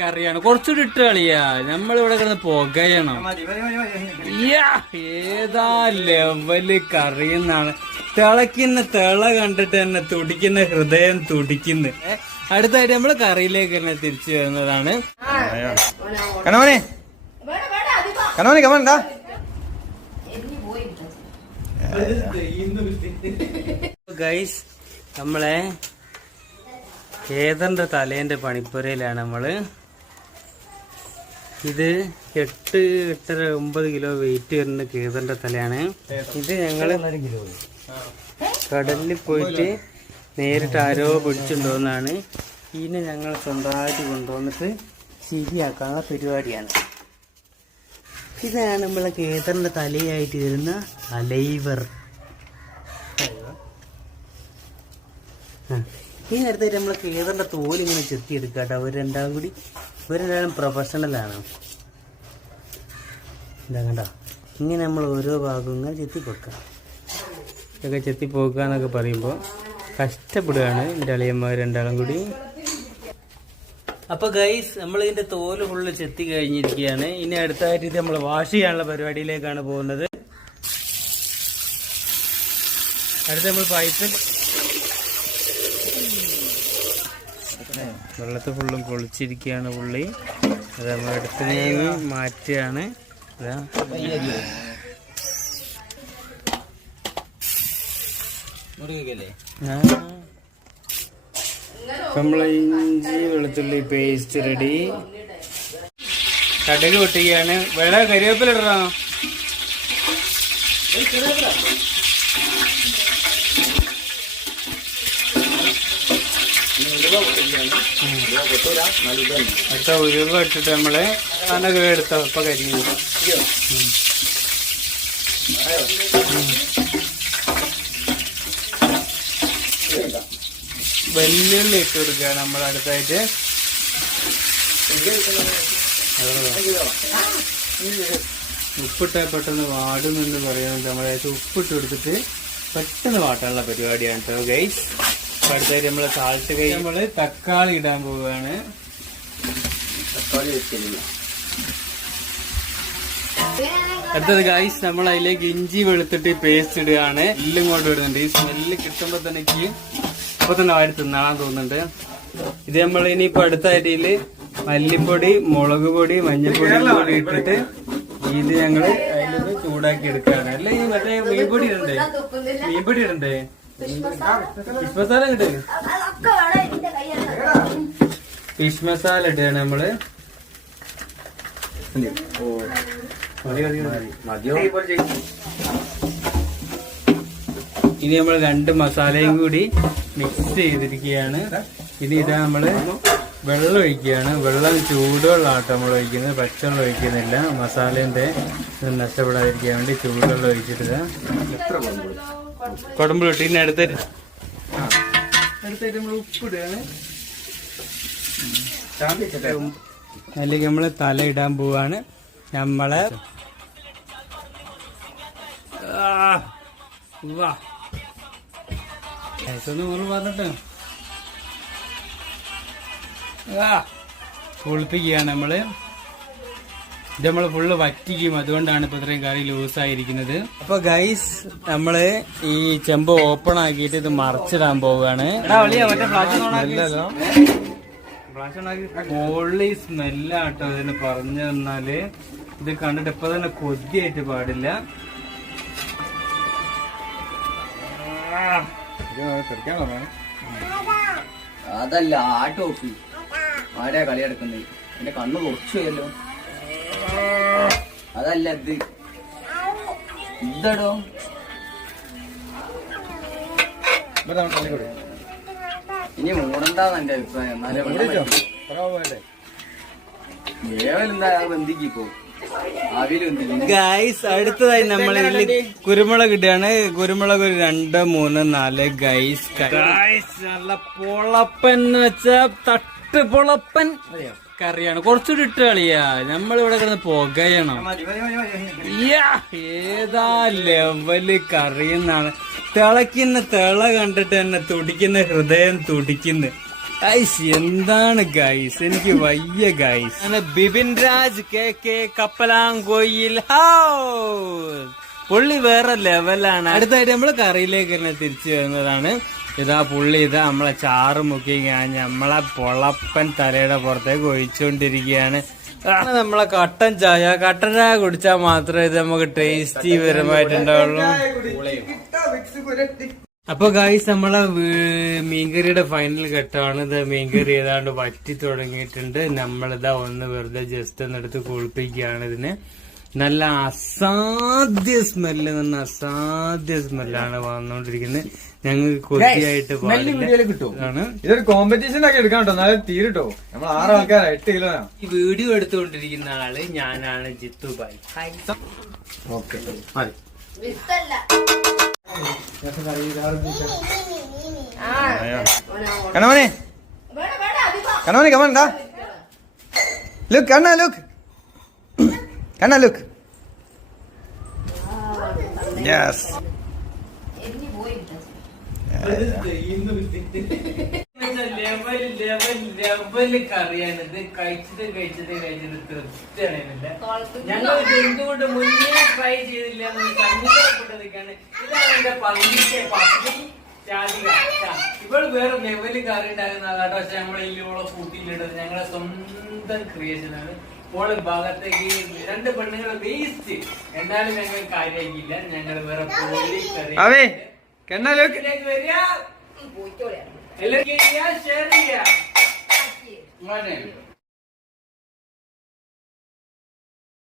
കറിയാണ്. കുറച്ചുകൂടി ഇട്ട് കളിയാ. നമ്മളിവിടെ കിടന്ന് പുകയണം. ഏതാ ലെവൽ കറിയെന്നാണ് തിളക്കുന്ന തിള കണ്ടിട്ട് തന്നെ തുടിക്കുന്ന ഹൃദയം തുടിക്കുന്നു. അടുത്തായിട്ട് നമ്മൾ കറിയിലേക്ക് തന്നെ തിരിച്ചു വരുന്നതാണ്. കണവനെ കണവനെ ഗൈസ് നമ്മളെ കേതന്റെ തലേന്റെ പണിപ്പുരയിലാണ് നമ്മൾ ഇത് എട്ട് എട്ടര ഒമ്പത് കിലോ വെയിറ്റ് വരുന്ന കേതന്റെ തലയാണ്. ഇത് ഞങ്ങൾ കടലിൽ പോയിട്ട് നേരിട്ട് ആരോ പിടിച്ചിട്ടുണ്ടോന്നാണ്. ഇതിനെ ഞങ്ങൾ സ്വന്തമായിട്ട് കൊണ്ടുവന്നിട്ട് ശരിയാക്കാനുള്ള പരിപാടിയാണ്. ഇതാണ് നമ്മളെ കേതറിന്റെ തലയായിട്ട് വരുന്ന തലൈവർ ആ. ഈ നേരത്തെ നമ്മൾ കേതറിന്റെ തോലിങ്ങനെ ചെത്തിയെടുക്കുക കേട്ടോ അവർ രണ്ടാം കൂടി ഇവർ രണ്ടാളും പ്രൊഫഷണലാണ് എന്താ കണ്ടോ? ഇങ്ങനെ നമ്മൾ ഓരോ ഭാഗങ്ങൾ ചെത്തി കൊടുക്കാം ഇതൊക്കെ ചെത്തി പോകുക എന്നൊക്കെ പറയുമ്പോൾ കഷ്ടപ്പെടുകയാണ് എന്റെ അളിയന്മാർ രണ്ടാളും കൂടി. അപ്പോൾ ഗൈസ് നമ്മൾ ഇതിന്റെ തോൽ ഫുള്ള് ചെത്തി കഴിഞ്ഞിരിക്കുകയാണ്. ഇനി അടുത്തായിട്ട് ഇത് നമ്മൾ വാഷ് ചെയ്യാനുള്ള പരിപാടിയിലേക്കാണ് പോകുന്നത്. അടുത്ത് നമ്മൾ പൈപ്പ് വെള്ളത്ത് ഫുള്ളും കൊളിച്ചിരിക്കുകയാണ് പുള്ളി. അത് നമ്മൾ അടുത്തേക്ക് മാറ്റുകയാണ്. ഇതാ. നമ്മളെ ഇഞ്ചി വെളുത്തുള്ളി പേസ്റ്റ് റെഡി കടുക് പൊട്ടിക്കുകയാണ്. വേറെ കരിവേപ്പില ഇടണോ? അടുത്ത ഉരുവ് ഇട്ടിട്ട് നമ്മൾ അനൊക്കെ എടുത്ത? കരിഞ്ഞു. വെല്ലുള്ളി ഇട്ട് കൊടുക്കുകയാണ് നമ്മൾ അടുത്തായിട്ട്. ഉപ്പിട്ട പെട്ടെന്ന് വാടുമെന്ന് പറയുന്നത് നമ്മളെ ഉപ്പിട്ട് കൊടുത്തിട്ട് പെട്ടെന്ന് വാട്ടാനുള്ള പരിപാടിയാണ് കേട്ടോ ഗൈസ് അടുത്തായിട്ട് നമ്മൾ സാൾട്ട് കഴിഞ്ഞ് നമ്മൾ തക്കാളി ഇടാൻ പോവുകയാണ്. അടുത്തത് ഗൈസ് നമ്മൾ അതിലേക്ക് ഇഞ്ചി വെളുത്തിട്ട് പേസ്റ്റ് ഇടുകയാണ്. എല്ലാം കൊണ്ട് ഇടുന്നുണ്ട്. ഈ സ്മെല്ല് കിട്ടുമ്പോ തന്നെ എനിക്ക് ഇപ്പൊ തന്നെ വാരി തിന്നാൻ തോന്നുന്നുണ്ട്. ഇത് നമ്മൾ ഇനി ഇനിയിപ്പോ അടുത്ത അരിയിൽ മല്ലിപ്പൊടി മുളക് പൊടി മഞ്ഞൾപ്പൊടി കൂടി ഇട്ടിട്ട് ഇത് ഞങ്ങൾ അതിലൊന്ന് ചൂടാക്കി എടുക്കുകയാണ്. അല്ലെ ഈ മറ്റേ മീൻപൊടി ഇടണ്ടേ? മീൻപൊടി ഇടണ്ടേ? ഫിഷ് മസാല ഫിഷ് മസാല ഇട്ടാണ് നമ്മൾ ഇനി നമ്മൾ രണ്ട് മസാലയും കൂടി മിക്സ് ചെയ്തിരിക്കുകയാണ്. ഇനി ഇതാ നമ്മൾ വെള്ളം ഒഴിക്കുകയാണ് വെള്ളം ചൂടുവെള്ളമാട്ടോ നമ്മൾ ഒഴിക്കുന്നത്. പച്ചവെള്ളം ഒഴിക്കുന്നില്ല. മസാലേന്റെ നഷ്ടപ്പെടാതിരിക്കാൻ വേണ്ടി ചൂടുവെള്ളം ഒഴിച്ചിട്ട് കുടമ്പ് ഇട്ട് ഇനി അടുത്തേറ്റ് നമ്മൾ ഉപ്പിടുകയാണ്. അതിലേക്ക് നമ്മൾ തല ഇടാൻ പോവാണ്. നമ്മളെ ആ, വാ ഒന്ന് ഊറ് പറഞ്ഞിട്ട് കുളിപ്പിക്കുകയാണ് നമ്മൾ ഇത് നമ്മൾ ഫുള്ള് വറ്റിക്കും. അതുകൊണ്ടാണ് ഇപ്പൊ ഇത്രയും കറി ലൂസായിരിക്കുന്നത്. അപ്പൊ ഗൈസ് നമ്മൾ ഈ ചെമ്പ് ഓപ്പൺ ആക്കിയിട്ട് ഇത് മറച്ചിടാൻ പോവുകയാണ്. പൊള്ളി സ്മെല്ലാട്ടോ ഇതിന് പറഞ്ഞു തന്നാൽ ഇത് കണ്ടിട്ട് ഇപ്പൊ തന്നെ കൊതിയായിട്ട് പാടില്ല. അതല്ല ആ ടോപ്പി ആരാ കളി എടുക്കുന്നത് എന്റെ കണ്ണ് കുറച്ചു പോയല്ലോ അതല്ല ഇത്. ഇതടോ. ഇനി മൂടണ്ടാന്ന് എന്റെ അഭിപ്രായം. വേവലെന്താ ബന്ധിക്കോ ആവിയിൽ ബന്ധിക്കും ഗൈസ് അടുത്തതായി നമ്മൾ കുരുമുളക് ഇടുകയാണ് കുരുമുളക് ഒരു രണ്ട് മൂന്ന് നാല് ഗൈസ് ഗൈസ് നല്ല പൊളപ്പെന്ന് വെച്ചാ തട്ട് പൊളപ്പൻ കറിയാണ്. കുറച്ചുകൂടി ഇട്ട് കളിയാ. നമ്മളിവിടെ കിടന്ന് പുകയണം. ഏതാ ലെവൽ കറിയെന്നാണ് തിളക്കുന്ന തിള കണ്ടിട്ട് തന്നെ തുടിക്കുന്ന ഹൃദയം തുടിക്കുന്നു. ഐസ് എന്താണ് ഗൈസ് എനിക്ക് വയ്യ ഗൈസ് അങ്ങനെ ബിപിൻ രാജ് കെ കെ കപ്പലാങ്കോയിൽ ഹൗസ് പുള്ളി വേറെ ലെവലാണ് അടുത്തായിട്ട് നമ്മൾ കറിയിലേക്ക് തന്നെ തിരിച്ചു വരുന്നതാണ്. ഇതാ പുള്ളി ഇതാ നമ്മളെ ചാറ് മുക്കി ഞാൻ നമ്മളെ പൊളപ്പൻ തലയുടെ പുറത്തേക്ക് ഒഴിച്ചുകൊണ്ടിരിക്കുകയാണ് നമ്മളെ കട്ടൻ ചായ കട്ടൻ ചായ കുടിച്ചാൽ മാത്രമേ ഇത് നമുക്ക് ടേസ്റ്റി പരമായിട്ടുണ്ടാവുള്ളൂ അപ്പൊ ഗായ്സ് നമ്മളെ മീൻകറിയുടെ ഫൈനൽ ഘട്ടമാണ്. ഇത് മീൻകറി ഏതാണ്ട് വറ്റി തുടങ്ങിയിട്ടുണ്ട്. നമ്മളിതാ ഒന്ന് വെറുതെ ജസ്റ്റ് ഒന്നെടുത്ത് കുളിപ്പിക്കുകയാണ് ഇതിന്. നല്ല അസാധ്യ സ്മെല്ല് നല്ല അസാധ്യ സ്മെല്ലാണ് വന്നുകൊണ്ടിരിക്കുന്നത് ഞങ്ങൾക്ക് കൊതിയായിട്ട് പാടില്ല. ഇതൊരു കോമ്പറ്റീഷൻ ഒക്കെ എടുക്കാൻ കേട്ടോ. എന്നാലും തീരട്ടോ. നമ്മൾ ആറ് ആൾക്കാരാ എട്ട് കിലോ ഈ വീഡിയോ എടുത്തുകൊണ്ടിരിക്കുന്ന ആൾ ഞാനാണ് ജിത്തു ബായി ഓക്കെ മതി. കണവനെ കണവനെ കമൻ ദാ. ലുക്ക് കണ്ണ ലുക്ക് കണ്ണ look yes level level level കറിയാണിത് കഴിച്ചത് കഴിച്ചത് കഴിച്ചത് തൃപ്തിയാണ് ഞങ്ങൾ ഇത് എന്തുകൊണ്ട് മുന്നേ ട്രൈ ചെയ്തില്ല എന്ന് സങ്കടപ്പെട്ടതൊക്കെയാണ് ഇതാണ് എന്റെ പങ്കിന്റെ പത്നി. ഇവൾ വേറെ ലെവൽ കറി ഉണ്ടാകുന്ന കേട്ടോ പക്ഷെ നമ്മളെ ഇല്ലോളെ കൂട്ടിയിലിടുന്നത് ഞങ്ങളെ സ്വന്തം ക്രിയേഷൻ ഓൾ ഭാഗത്തേക്ക് രണ്ട് പെണ്ണുങ്ങളെ വേസ്റ്റ്. എന്നാലും ഞങ്ങൾ കാര്യമാക്കിയില്ല ഞങ്ങൾ വേറെ കറി അവേ വരിക. എല്ലാവർക്കും ഷെയർ ചെയ്യാം.